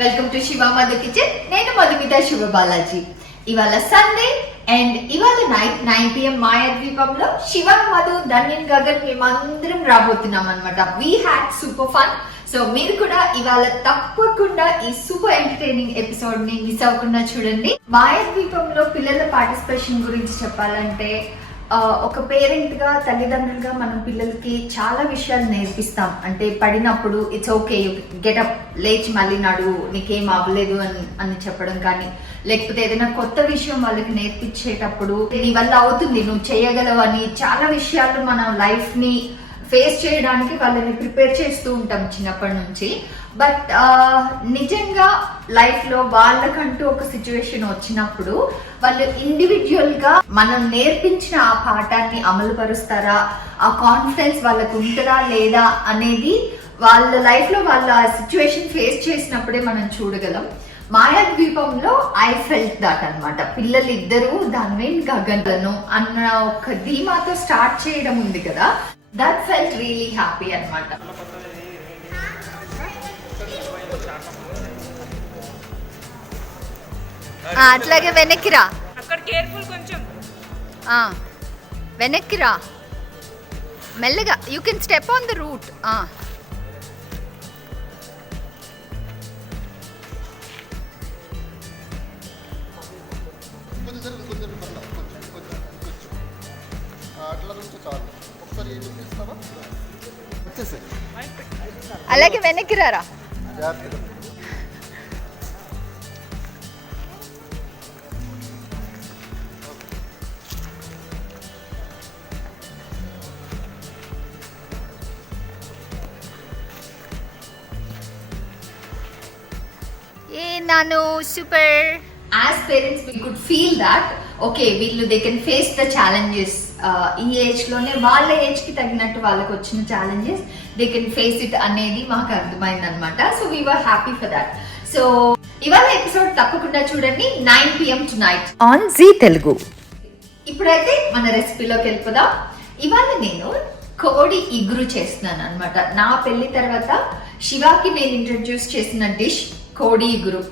Welcome to Shiva Madhu kitchen. నేను మధుమిత శివ బాలాజీ. ఇవాళ Sunday and ఇవాళ నైట్ 9 PM మాయాద్వీపంలో శివ, మధు, ధన్యన్, గగన్ మేమందరం రాబోతున్నాం అనమాట. We had super fun. So మీరు కూడా ఇవాళ తప్పకుండా ఈ సూపర్ ఎంటర్టైనింగ్ ఎపిసోడ్ ని మిస్ అవ్వకుండా చూడండి. మాయాద్వీపంలో పిల్లల పార్టిసిపేషన్ గురించి చెప్పాలంటే ఒక పేరెంట్ గా, తల్లిదండ్రులుగా మనం పిల్లలకి చాలా విషయాలు నేర్పిస్తాం. అంటే పడినప్పుడు ఇట్స్ ఓకే, గెటప్, లేచి మళ్ళీ నడువు, నీకేం అవ్వలేదు అని చెప్పడం కానీ, లేకపోతే ఏదైనా కొత్త విషయం వాళ్ళకి నేర్పించేటప్పుడు నీ వల్ల అవుతుంది, నువ్వు చేయగలవు అని చాలా విషయాలు మన లైఫ్ ని ఫేస్ చేయడానికి వాళ్ళని ప్రిపేర్ చేస్తూ ఉంటాం చిన్నప్పటి నుంచి. బట్ నిజంగా లైఫ్ లో వాళ్ళకంటూ ఒక సిచ్యువేషన్ వచ్చినప్పుడు వాళ్ళు ఇండివిజువల్ గా మనం నేర్పించిన ఆ పాఠాన్ని అమలు పరుస్తారా, ఆ కాన్ఫిడెన్స్ వాళ్ళకు ఉంటుందా లేదా అనేది వాళ్ళ లైఫ్ లో వాళ్ళ సిచ్యువేషన్ ఫేస్ చేసినప్పుడే మనం చూడగలం. మాయాద్వీపంలో ఐ ఫెల్ట్ దాట్ అనమాట. పిల్లలిద్దరూ ధన్వీన్, గగన్లను అన్న ఒక ధీమాతో స్టార్ట్ చేయడం ఉంది కదా, దట్ ఫెల్ట్ రియలీ హ్యాపీ అనమాట. అట్లాగే వెనక్కిరా, అక్కడ కేర్ఫుల్, కొంచెం వెనక్కిరా మెల్లగా. You can step on the route. అలాగే వెనక్కిరారా. నాను super. As parents we could feel that okay, వీళ్ళు they can face the challenges. ఈ ఏజ్ లోనే వాళ్ళ ఏజ్ కి తగినట్టు వాళ్ళకి వచ్చిన challenges they can face it అనేది మాకు అర్థమైంది అనమాట. So we were happy for that. So ఇవాళ ఎపిసోడ్ తప్పకుండా చూడండి, 9 PM tonight on Zee Telugu. ఇప్పుడైతే మన రెసిపీలోకి వెళ్ళిపోదాం. ఇవాళ నేను కోడి ఇగురు చేస్తున్నాను అనమాట. నా పెళ్లి తర్వాత శివాకి నేను ఇంట్రడ్యూస్ చేసిన డిష్ కోడి ఇగురు.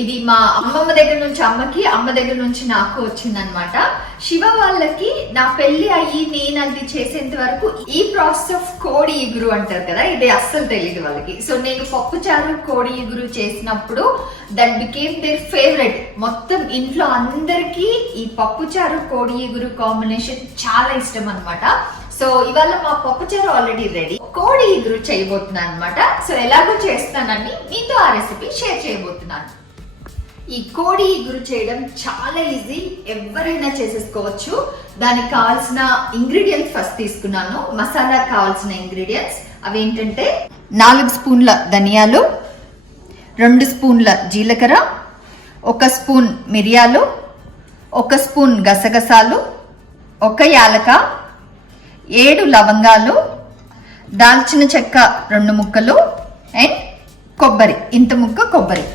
ఇది మా అమ్మమ్మ దగ్గర నుంచి అమ్మకి, అమ్మ దగ్గర నుంచి నాకు వచ్చిందనమాట. శివ వాళ్ళకి నా పెళ్లి అయ్యి నేను అది చేసేంత వరకు ఈ ప్రాసెస్ ఆఫ్ కోడి ఇగురు అంటారు కదా, ఇది అస్సలు తెలియదు వాళ్ళకి. సో నేను పప్పుచారు కోడి ఇగురు చేసినప్పుడు దట్ బికేమ్ దేర్ ఫేవరెట్. మొత్తం ఇంట్లో అందరికి ఈ పప్పుచారు కోడి ఇగురు కాంబినేషన్ చాలా ఇష్టం అనమాట. సో ఇవాళ మా పప్పుచారు ఆల్రెడీ రెడీ, కోడి ఇగురు చేయబోతున్నాను అనమాట. సో ఎలాగో చేస్తానని మీతో ఆ రెసిపీ షేర్ చేయబోతున్నాను. ఈ కోడి ఇగురు చేయడం చాలా ఈజీ, ఎవరైనా చేసేసుకోవచ్చు. దానికి కావాల్సిన ఇంగ్రీడియంట్స్ ఫస్ట్ తీసుకున్నాను. మసాలా కావాల్సిన ఇంగ్రీడియంట్స్ అవి ఏంటంటే 4 స్పూన్ల ధనియాలు, 2 స్పూన్ల జీలకర్ర, 1 స్పూన్ మిరియాలు, 1 స్పూన్ గసగసాలు, 1 యాలక, 7 లవంగాలు, దాల్చిన చెక్క 2 ముక్కలు, అండ్ కొబ్బరి, ఇంత ముక్క కొబ్బరి.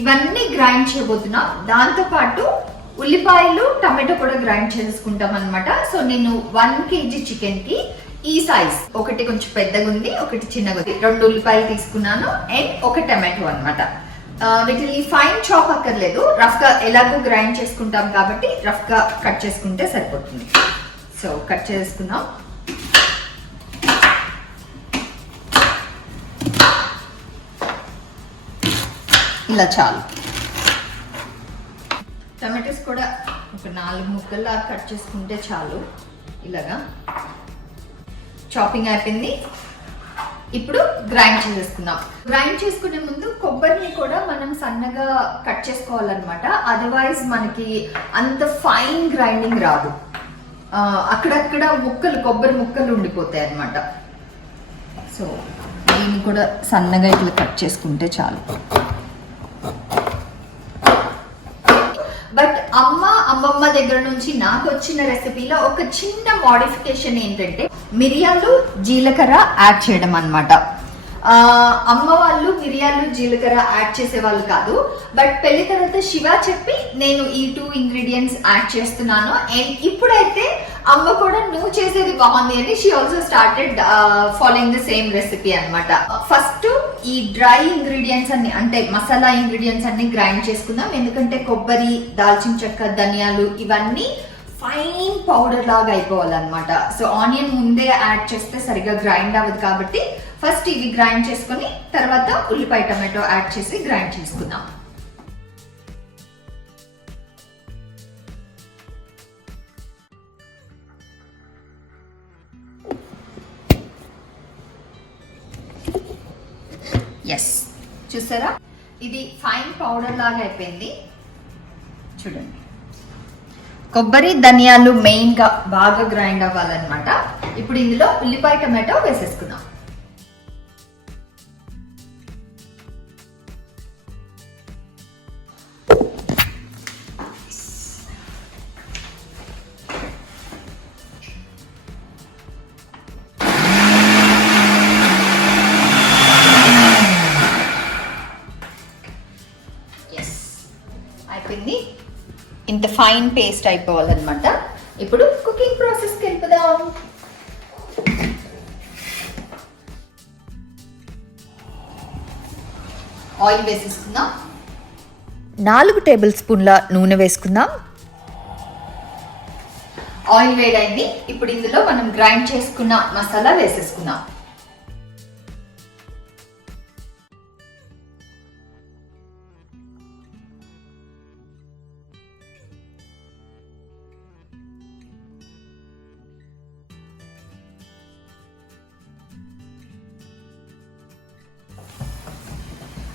ఇవన్నీ గ్రైండ్ చేయబోతున్నా. దాంతో పాటు ఉల్లిపాయలు, టమాటో కూడా గ్రైండ్ చేసుకుంటాం అనమాట. సో నేను 1 kg చికెన్ కి ఈ సైజ్, ఒకటి కొంచెం పెద్దగా ఉంది, ఒకటి చిన్నగా ఉంది, 2 ఉల్లిపాయలు తీసుకున్నాను అండ్ 1 టమాటో అనమాట. వీటిని ఫైన్ చాప్ అక్కర్లేదు, రఫ్ గా ఎలాగో గ్రైండ్ చేసుకుంటాం కాబట్టి రఫ్ గా కట్ చేసుకుంటే సరిపోతుంది. సో కట్ చేసుకుందాం. ఇలా చాలు. టమాటోస్ కూడా ఒక 4 ముక్కల్లా కట్ చేసుకుంటే చాలు. ఇలాగా చాపింగ్ అయిపోయింది. ఇప్పుడు గ్రైండ్ చేసేసుకుందాం. గ్రైండ్ చేసుకునే ముందు కొబ్బరిని కూడా మనం సన్నగా కట్ చేసుకోవాలన్నమాట. అదర్వైజ్ మనకి అంత ఫైన్ గ్రైండింగ్ రాదు, అక్కడక్కడ ముక్కలు, కొబ్బరి ముక్కలు ఉండిపోతాయి అన్నమాట. సో దీన్ని కూడా సన్నగా ఇట్లా కట్ చేసుకుంటే చాలు. బట్ అమ్మమ్మ దగ్గర నుంచి నాకు వచ్చిన రెసిపీలో ఒక చిన్న మోడిఫికేషన్ ఏంటంటే మిరియాలు, జీలకర్ర యాడ్ చేయడం అన్నమాట. అమ్మ వాళ్ళు మిరియాలు, జీలకర్ర యాడ్ చేసే వాళ్ళు కాదు. బట్ పెళ్లి తర్వాత శివ చెప్పి నేను ఈ 2 ఇంగ్రీడియంట్స్ యాడ్ చేస్తున్నాను. అండ్ ఇప్పుడైతే అమ్మ కూడా నువ్వు చేసేది బాగుంది అని she also started following the same recipe అన్నమాట. ఫస్ట్ ఈ డ్రై ఇంగ్రీడియంట్స్ అన్ని అంటే మసాలా ఇంగ్రీడియంట్స్ అన్ని గ్రైండ్ చేసుకుందాం. ఎందుకంటే కొబ్బరి, దాల్చిన చెక్క, ధనియాలు ఇవన్నీ ఫైన్ పౌడర్ లాగా అయిపోవాలన్నమాట. సో ఆనియన్ ముందే యాడ్ చేస్తే సరిగా గ్రైండ్ అవ్వదు కాబట్టి ఫస్ట్ ఇవి గ్రైండ్ చేసుకొని తర్వాత ఉల్లిపాయ టమాటో యాడ్ చేసి గ్రైండ్ చేసుకుందాం. ఎస్, చూసారా ఇది ఫైన్ పౌడర్ లాగా అయిపోయింది. చూడండి, కొబ్బరి, ధనియాలు మెయిన్ గా బాగా గ్రైండ్ అవ్వాలన్నమాట. ఇప్పుడు ఇందులో ఉల్లిపాయ టమాటో వేసేసుకుందాం. అయిపోయింది, ఇంత ఫైన్ పేస్ట్ అయిపోవాలన్నమాట. ఇప్పుడు కుకింగ్ ప్రాసెస్కి వెళ్ళిపోదాం. ఆయిల్ వేసేసుకుందాం. 4 టేబుల్ స్పూన్ల నూనె వేసుకుందాం. ఆయిల్ వేడైంది. ఇప్పుడు ఇందులో మనం గ్రైండ్ చేసుకున్న మసాలా వేసేసుకుందాం.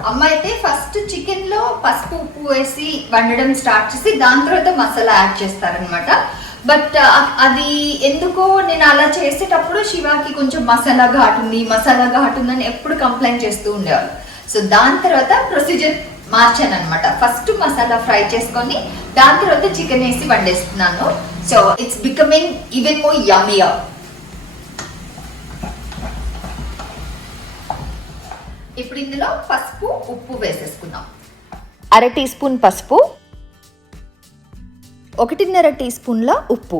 అమ్మ అయితే ఫస్ట్ చికెన్ లో పసుపు, ఉప్పు వేసి వండడం స్టార్ట్ చేసి దాని తర్వాత మసాలా యాడ్ చేస్తారనమాట. బట్ అది ఎందుకో నేను అలా చేసేటప్పుడు శివాకి కొంచెం మసాలా ఘాటు ఉందని ఎప్పుడు కంప్లైంట్ చేస్తూ ఉండేవాళ్ళు. సో దాని తర్వాత ప్రొసీజర్ మార్చాను అనమాట. ఫస్ట్ మసాలా ఫ్రై చేసుకొని దాని తర్వాత చికెన్ వేసి వండేస్తున్నాను. So it's becoming even more yummier. ఇప్పుడు ఇందులో పసుపు, ఉప్పు వేసేసుకుందాం. 1/2 టీ స్పూన్ పసుపు, 1.5 టీ స్పూన్ల ఉప్పు,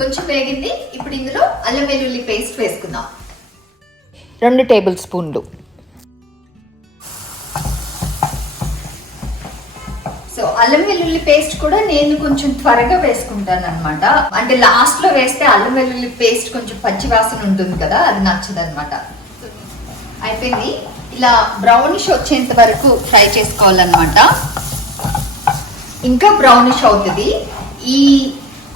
కొంచెం వేగింది. ఇప్పుడు ఇందులో అల్లం వెల్లుల్లి పేస్ట్ వేసుకుందాం. 2 టేబుల్ స్పూన్లు. సో అల్లం వెల్లుల్లి పేస్ట్ కూడా నేను కొంచెం త్వరగా వేసుకుంటాను అనమాట. అంటే లాస్ట్ లో వేస్తే అల్లం వెల్లుల్లి పేస్ట్ కొంచెం పచ్చి వాసన ఉంటుంది కదా, అది నచ్చదు అనమాట. అయిపోయింది. ఇలా బ్రౌనిష్ వచ్చేంత వరకు ఫ్రై చేసుకోవాలన్నమాట. ఇంకా బ్రౌనిష్ అవుతుంది. ఈ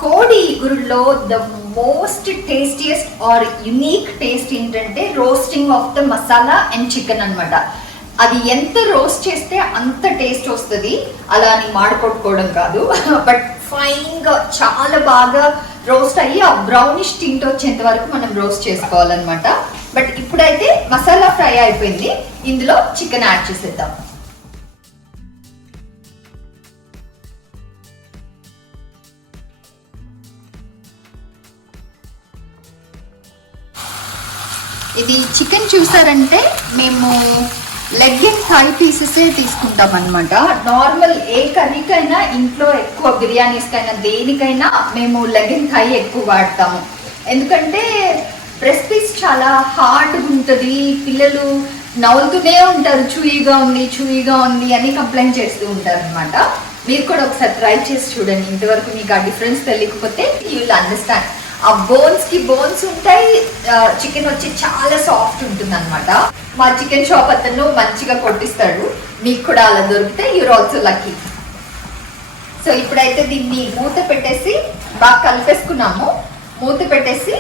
కోడి ఇగురులో the most tastiest or unique taste ఏంటంటే roasting of the masala and chicken అనమాట. అది ఎంత రోస్ట్ చేస్తే అంత టేస్ట్ వస్తుంది, అలా అని మాడకొట్టుకోవడం కాదు. బట్ ఫైన్ గా చాలా బాగా రోస్ట్ అయ్యి ఆ బ్రౌనిష్ టింట్ వచ్చేంత వరకు మనం రోస్ట్ చేసుకోవాలన్నమాట. బట్ ఇప్పుడైతే మసాలా ఫ్రై అయిపోయింది. ఇందులో చికెన్ యాడ్ చేసేద్దాం. ఇది చికెన్ చూసారంటే మేము లెగ్ అండ్ థై పీసెసే తీసుకుంటాం అనమాట. నార్మల్ ఏ కర్రీకైనా, ఇంట్లో ఎక్కువ బిర్యానీస్కైనా దేనికైనా మేము లెగ్ అండ్ థై ఎక్కువ వాడతాము. ఎందుకంటే బ్రెస్ట్ పీస్ చాలా హార్డ్గా ఉంటుంది. పిల్లలు నవ్వుతూనే ఉంటారు, చూయిగా ఉంది అని కంప్లైంట్ చేస్తూ ఉంటారు అనమాట. మీరు కూడా ఒకసారి ట్రై చేసి చూడండి. ఇంతవరకు మీకు ఆ డిఫరెన్స్ తెలియకపోతే యూ విల్ అండర్స్టాండ్. ఆ బోన్స్ ఉంటాయి, చికెన్ వచ్చి చాలా సాఫ్ట్ ఉంటుంది అనమాట. మా చికెన్ షాప్ అతను మంచిగా కొట్టిస్తాడు. మీకు కూడా అలా దొరికితే యూర్ ఆల్సో లక్కీ. సో ఇప్పుడైతే దీన్ని మూత పెట్టేసి బాగా కలిపేసుకున్నాము. మూత పెట్టేసి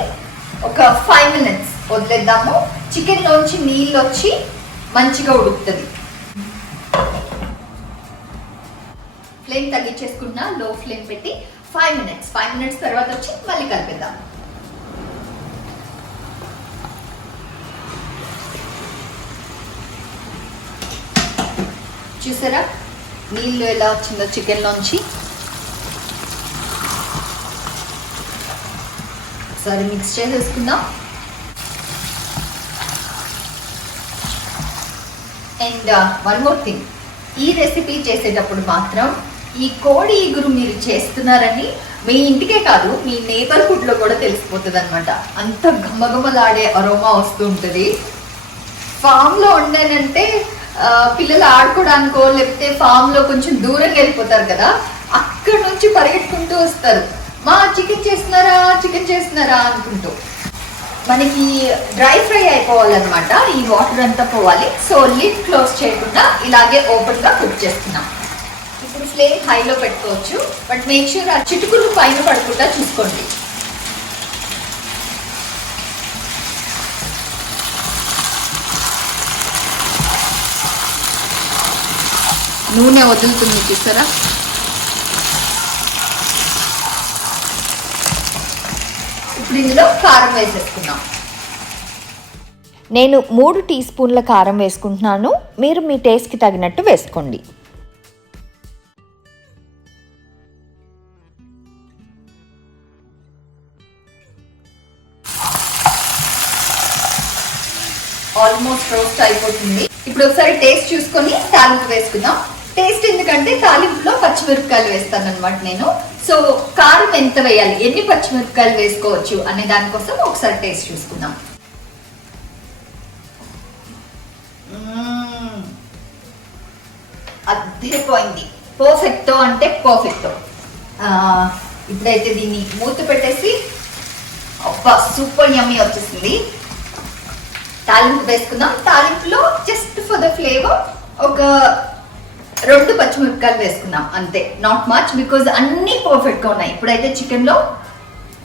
ఒక 5 minutes వదిలేద్దాము. చికెన్ లోంచి నీళ్ళు వచ్చి మంచిగా ఉడుకుతుంది. ఫ్లేమ్ తగ్గించేసుకున్నా, లో ఫ్లేమ్ పెట్టి 5 minutes తర్వాత వచ్చి మళ్ళీ కలిపేద్దాం. చూసారా నీళ్ళు ఎలా వచ్చిందో చికెన్ లోంచి. ఒకసారి మిక్స్ చేసేసుకుందాం. అండ్ వన్ మోర్ థింగ్, ఈ రెసిపీ చేసేటప్పుడు మాత్రం ఈ కోడి ఇగురు మీరు చేస్తున్నారని మీ ఇంటికే కాదు మీ నేబర్హుడ్లో కూడా తెలిసిపోతుంది అనమాట. అంత ఘమఘమలాడే అరోమా వస్తూ ఉంటుంది. ఫామ్లో వండానంటే పిల్లలు ఆడుకోవడానికో లేకపోతే ఫామ్లో కొంచెం దూరంగా వెళ్ళిపోతారు కదా, అక్కడ నుంచి పరిగెట్టుకుంటూ వస్తారు, మా చికెన్ చేస్తున్నారా అనుకుంటూ. మనకి డ్రై ఫ్రై అయిపోవాలన్నమాట, ఈ వాటర్ అంతా పోవాలి. సో లిడ్ క్లోజ్ చేయకుండా ఇలాగే ఓపెన్గా కుక్ చేస్తున్నాం. ఇప్పుడు ఫ్లేమ్ హైలో పెట్టుకోవచ్చు, బట్ మేక్ షూర్ ఆ చిటుకులు పైన పడకుండా చూసుకోండి. నూనె వదులుతుంది చూసారా. ఇప్పుడు ఇందులో కారం వేసేసుకున్నాం. నేను 3 టీ స్పూన్ల కారం వేసుకుంటున్నాను, మీరు మీ టేస్ట్కి తగినట్టు వేసుకోండి. ఆల్మోస్ట్ రోస్ట్ అయిపోతుంది. ఇప్పుడు ఒకసారి టేస్ట్ చూసుకొని తాలింపు వేసుకుందాం. టేస్ట్ ఎందుకంటే తాలింపులో పచ్చిమిరపకాయలు వేస్తాను అనమాట నేను. సో కారం ఎంత వేయాలి, ఎన్ని పచ్చిమిరపకాయలు వేసుకోవచ్చు అనే దానికోసం ఒకసారి టేస్ట్ చూసుకుందాం. అద్దరిపోయింది, పర్ఫెక్టో అంటే పర్ఫెక్టో. ఇప్పుడైతే దీన్ని మూత పెట్టేసి అబ్బా సూపర్ యమ్మీ వచ్చేసింది. తాలింపు వేసుకుందాం. తాలింపులో జస్ట్ ఫర్ ద ఫ్లేవర్ ఒక 2 పచ్చిమిరపకాయలు వేసుకుందాం అంతే, నాట్ మచ్, బికాజ్ అన్ని పర్ఫెక్ట్గా ఉన్నాయి. ఇప్పుడైతే చికెన్లో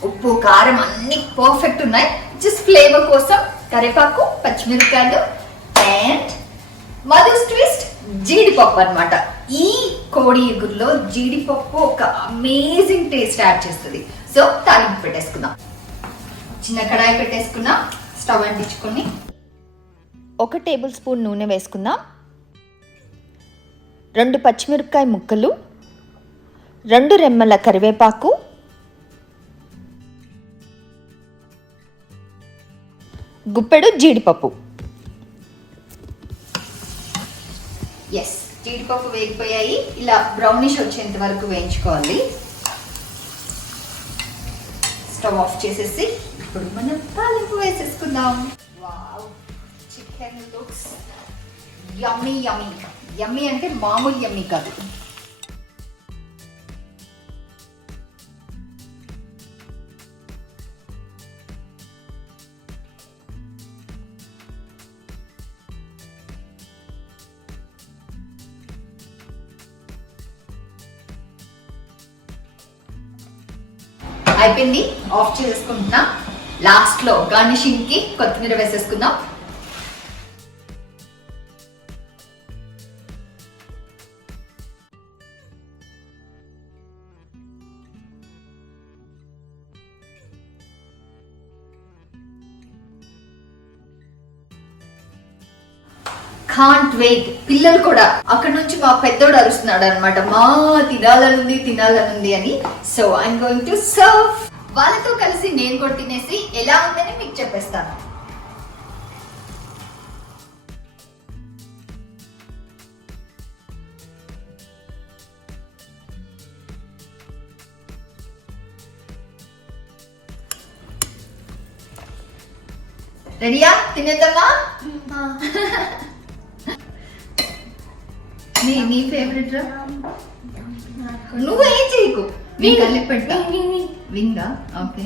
ఉప్పు కారం అన్ని పర్ఫెక్ట్ ఉన్నాయి. జస్ట్ ఫ్లేవర్ కోసం కరివేపాకు, పచ్చిమిరపకాయలు అండ్ మదర్స్ ట్విస్ట్ జీడిపప్పు అనమాట. ఈ కోడి ఇగురులో జీడిపప్పు ఒక అమేజింగ్ టేస్ట్ యాడ్ చేస్తుంది. సో తాలింపు పెట్టేసుకుందాం. చిన్న కడాయి పెట్టేసుకున్నాం. స్టవ్ అంటించుకొని 1 టేబుల్ స్పూన్ నూనె వేసుకుందాం. 2 పచ్చిమిరపకాయ ముక్కలు, 2 రెమ్మల కరివేపాకు, గుప్పెడు జీడిపప్పు. ఎస్, జీడిపప్పు వేగిపోయాయి. ఇలా బ్రౌనిష్ వచ్చేంత వరకు వేయించుకోవాలి. స్టవ్ ఆఫ్ చేసేసి ఇప్పుడు మనం తాలింపు వేసేసుకుందాం. వావ్, చికెన్ లుక్స్ యమ్మీ యమ్మీ. యమ్మీ అంటే మామూలు యమ్మీ కాదు. అయిపోయింది, ఆఫ్ చేసుకుంటున్నా. లాస్ట్ లో గార్నిషింగ్ కి కొత్తిమీర వేసేసుకుందాం. Can't wait. పిల్లలు కూడా అక్కడ నుంచి మా పెద్దోడు అరుస్తున్నాడు అనమాట, మా తినాలనుంది అని. So I'm going to serve. వాళ్ళతో కలిసి నేను కూడా తినేసి ఎలా ఉందని మీకు చెప్పేస్తాను. రెడీయా? తినేద్దామా? నీ ఫేవరెట్ రా, నువ్వు ఏం చేయకు, నీ కలిపి పెట్టా. వింగా? ఓకే,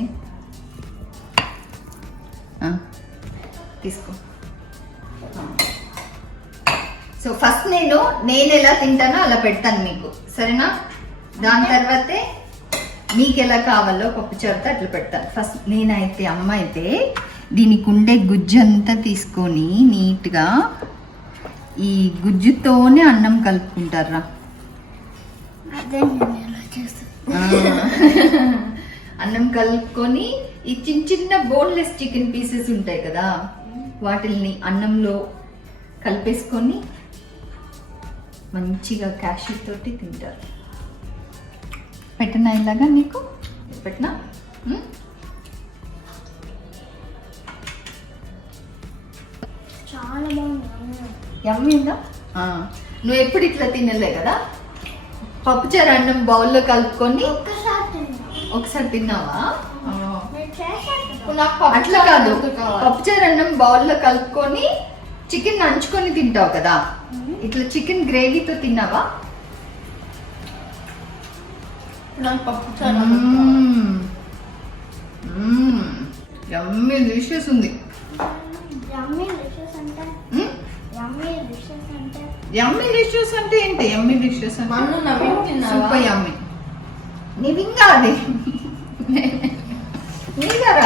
తీసుకో. సో ఫస్ట్ నేను ఎలా తింటానో అలా పెడతాను మీకు, సరేనా? దాని తర్వాతే మీకు ఎలా కావాలో పప్పుచారుతో అట్లా పెడతాను. ఫస్ట్ నేనైతే అమ్మ అయితే దీనికి ఉండే గుజ్జు అంతా తీసుకొని నీట్గా ఈ గుజ్జుతోనే అన్నం కలుపుకుంటారా. అన్నం కలుపుకొని ఈ చిన్న బోన్లెస్ చికెన్ పీసెస్ ఉంటాయి కదా, వాటిల్ని అన్నంలో కలిపేసుకొని మంచిగా క్యాష్యూ తోటి తింటారు. పెట్టనా ఇలాగా? నీకు పెట్టనా? చాలా బాగుంది. యమ్మీందా నువ్వు ఎప్పుడు ఇట్లా తినలే కదా పప్పుచారు అన్నం బౌల్లో కలుపుకొని ఒకసారి తిన్నావా అట్లా కాదు పప్పుచారు అన్నం బౌల్లో కలుపుకొని చికెన్ నంచుకొని తింటావు కదా ఇట్లా చికెన్ గ్రేవీతో తిన్నావా యమ్మీ డిషెస్ ఉంది యమ్మీ డిషెస్ అంటే ఏంటి యమ్మీ డిషెస్ సూపర్ యమ్మీ నివింగా అది నీగారా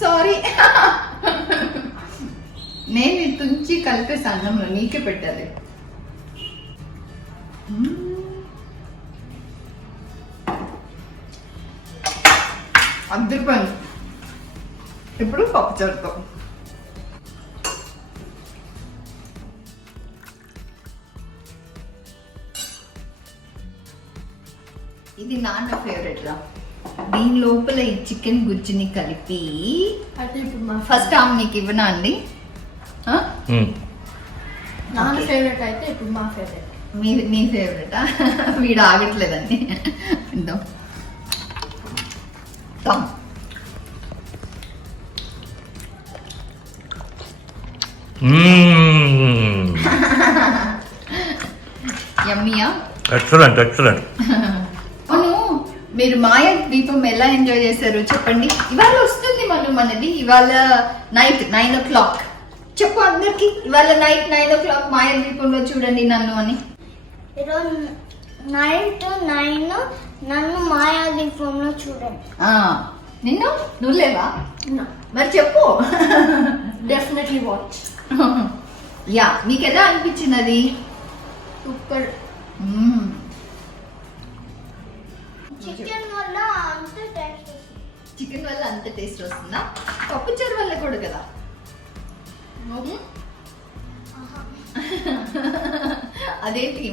సారీ నేను తుంచి కలిపేసి అన్నంలో నీకే పెట్టాలి అద్దరిపోయింది ఇప్పుడు పప్పుచారుతో ఇది నాన్న ఫేవరెట్ రా దీని లోపల ఈ చికెన్ గుజ్జుని కలిపి ఫస్ట్ ఆమె నీకు ఇవ్వనా అండి నాన్న ఫేవరెట్ అయితే ఇప్పుడు మా ఫేవరెట్ నీ ఫేవరెటా వీడు ఆగట్లేదండి ఇందో యమ్మీయా ఎక్సలెంట్ ఎక్సలెంట్ అవును మీరు మాయా దీపం ఎలా ఎంజాయ్ చేశారు చెప్పండి ఇవాళ వస్తుంది మనది ఇవాళ నైట్ 9 o'clock చెప్పు అందరికి ఇవాళ నైట్ 9 o'clock మాయా దీపంలో చూడండి నన్ను అని ఈరోజు 9 to 9 నన్ను మాయా దీపంలో చూడండి నిన్ను నువ్వు లేవా మరి చెప్పు డెఫినెట్లీ వాచ్ యా నీకు ఎలా అనిపించింది అది సూపర్ చికెన్ వల్ల అంత టేస్ట్ చికెన్ వల్ల అంత టేస్ట్ వస్తుందా పప్పుచారు వల్ల కూడా కదా అదేంటి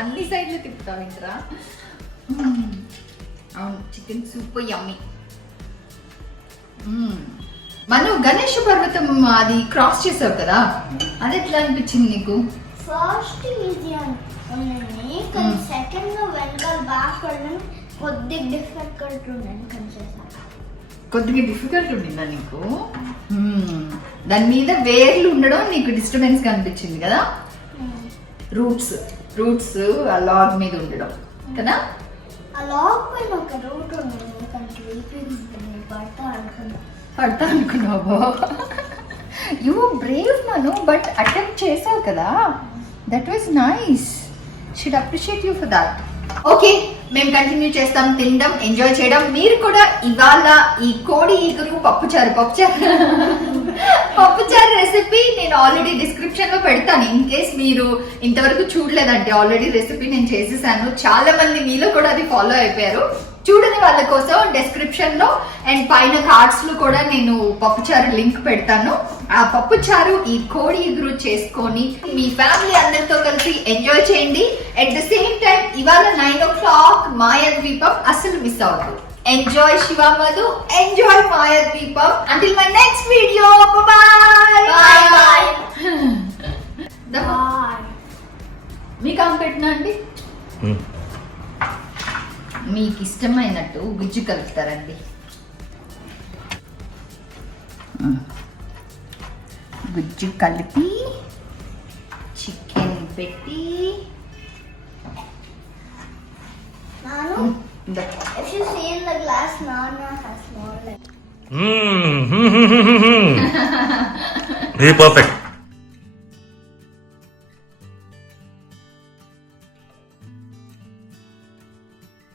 అన్ని సైడ్లు తిప్పుతావు ఇంట్రా అవును చికెన్ సూపర్ యమ్మీ మనం గణేష్ పర్వతం అది క్రాస్ చేసావు కదా అది ఎట్లా అనిపించింది నీకు ఫస్ట్ ఈజీ అనుకున్నాను కానీ సెకండ్ లో వెనకాల బ్యాక్ వెళ్ళడం కొద్దిగా డిఫికల్ట్ ఉండండి కొద్దిగా డిఫికల్ట్ ఉండిందా నీకు దాని మీద వేర్లు ఉండడం నీకు డిస్టర్బెన్స్ కనిపించింది కదా రూట్స్ ఆ లాగ్ మీద ఉండడం కదా ఆ లాగ్ పైన ఒక రూట్ ఉంది పడతా అనుకున్నావు you Brave Manu but attempt చేసావు కదా that was nice should appreciate you for that okay మేము కంటిన్యూ చేస్తాం తినడం ఎంజాయ్ చేయడం మీరు కూడా ఇవాళ ఈ కోడి ఈగురు పప్పుచారు రెసిపీ నేను ఆల్రెడీ డిస్క్రిప్షన్ లో పెడతాను ఇన్ కేస్ మీరు ఇంతవరకు చూడలేదంటే ఆల్రెడీ రెసిపీ నేను చేసేసాను చాలా మంది మీలో కూడా అది ఫాలో అయిపోయారు చూడని వాళ్ళ కోసం డిస్క్రిప్షన్ లో అండ్ పైన కార్డ్స్ లో కూడా నేను పప్పుచారు లింక్ పెడతాను ఆ పప్పుచారు ఈ కోడి ఇగురు చేసుకొని మీ ఫ్యామిలీ అందరితో కలిసి ఎంజాయ్ చేయండి అట్ ద సేమ్ టైం ఇవాళ 9 o'clock మాయా ద్వీపం అసలు మిస్ అవ్వదు enjoy Shiva Madhu enjoy Maya Dweepam until my next video bye మీకు ఆమె పెట్టినా అండి మీకు ఇష్టమైనట్టు గుజ్జు కలుపుతారండి గుజ్జు కలిపి చికెన్ పెట్టి If you see in the glass, Nana has more like. Very perfect.